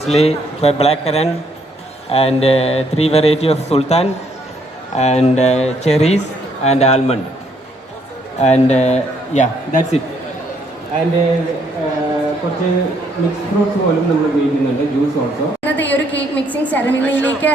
For black currant and uh, three variety of sultan and uh, cherries and almond. And uh, yeah, that's it. Uh, കുറച്ച് mix fruits പോലും നമ്മൾ ഉപയോഗിക്കുന്നുണ്ട് juice also ഇന്നത്തെ ഈ ഒരു cake mixing സെറമണിയിലേക്ക്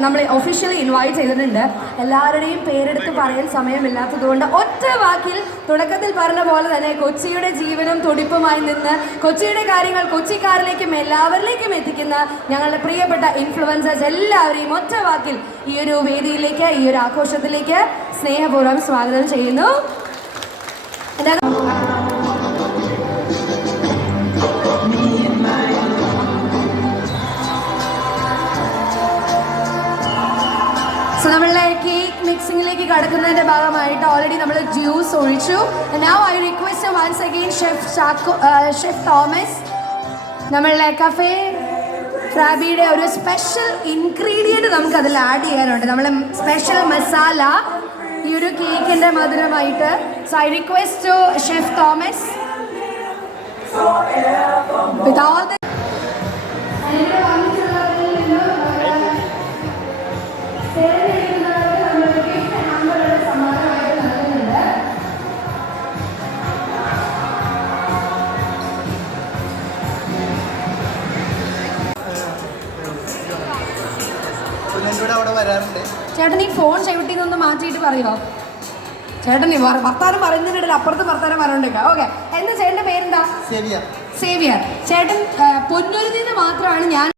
നമ്മൾ officially invite ചെയ്തിട്ടുണ്ട്. എല്ലാവരുടെയും പേരെടുത്ത് പറയാൻ സമയമില്ലാത്തതുകൊണ്ട് ഒറ്റ വാക്കിൽ തുടക്കത്തിൽ പറഞ്ഞ പോലെ തന്നെ കൊച്ചിയുടെ ജീവനും തുടിപ്പുമായി നിന്ന് കൊച്ചിയുടെ കാര്യങ്ങൾ കൊച്ചിക്കാരിലേക്കും എല്ലാവരിലേക്കും എത്തിക്കുന്ന ഞങ്ങളുടെ പ്രിയപ്പെട്ട ഇൻഫ്ലുവൻസേഴ്സ് എല്ലാവരെയും ഒറ്റ വാക്കിൽ ഈ ഒരു വേദിയിലേക്ക് ഈ ഒരു ആഘോഷത്തിലേക്ക് സ്നേഹപൂർവം സ്വാഗതം ചെയ്യുന്നു. എന്റെ സോ നമ്മളുടെ കേക്ക് മിക്സിംഗിലേക്ക് കടക്കുന്നതിന്റെ ഭാഗമായിട്ട് ഓൾറെഡി നമ്മൾ ജ്യൂസ് ഒഴിച്ചു. Now I request once again chef Chacko chef Thomas നമ്മളുടെ കഫേ ഫ്രാബിയുടെ ഒരു സ്പെഷ്യൽ ഇൻഗ്രീഡിയന്റ് നമുക്ക് അതിൽ ആഡ് ചെയ്യാനുണ്ട്. നമ്മളെ സ്പെഷ്യൽ മസാല ഈ ഒരു കേക്കിന്റെ മധുരമായിട്ട്. So I request to chef Thomas with all the ചേട്ടൻ ഈ ഫോൺ ചവിട്ടി നിന്ന് മാറ്റിയിട്ട് പറയോ ചേട്ടൻ ഭർത്താനം വർത്താനം പറയുന്നതിനിടയിൽ അപ്പുറത്ത് വർത്താനം പറഞ്ഞോണ്ടിരിക്കുക ഓക്കെ. എന്താ ചേട്ടന്റെ പേരെന്താ? സെവിയ. സേവിയർ ചേട്ടൻ പൊന്നൂരിൽ നിന്ന് മാത്രമാണ് ഞാൻ